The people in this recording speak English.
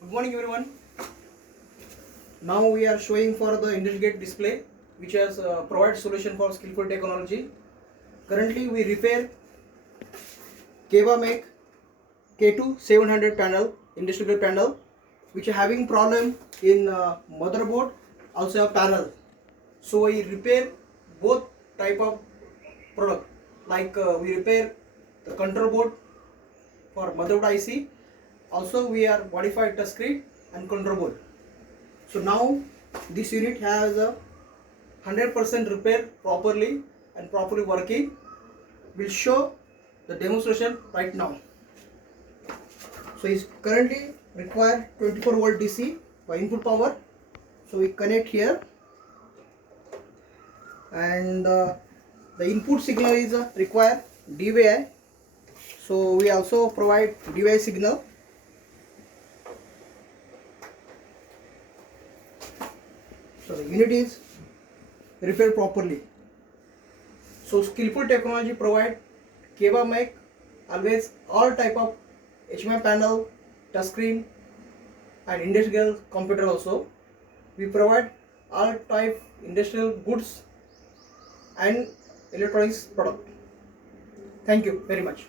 Good morning everyone. Now we are showing for the indicate display which has provide solution for Skillful Technology. Currently we repair KEBA make k2-700 panel, industrial panel, which are having problem in motherboard, also a panel. So we repair both type of product, like we repair the control board for motherboard IC. Also we are modified touchscreen and control board. So now this unit has a 100% repair properly and properly working. We'll show the demonstration right now. So it's currently require 24 volt DC for input power. So we connect here, and the input signal is require DVI. So we also provide DVI signal. So the unit is repaired properly. So Skillful Technology provide KEBA make always all type of HMI panel, touchscreen and industrial computer also. We provide all type industrial goods and electronics product. Thank you very much.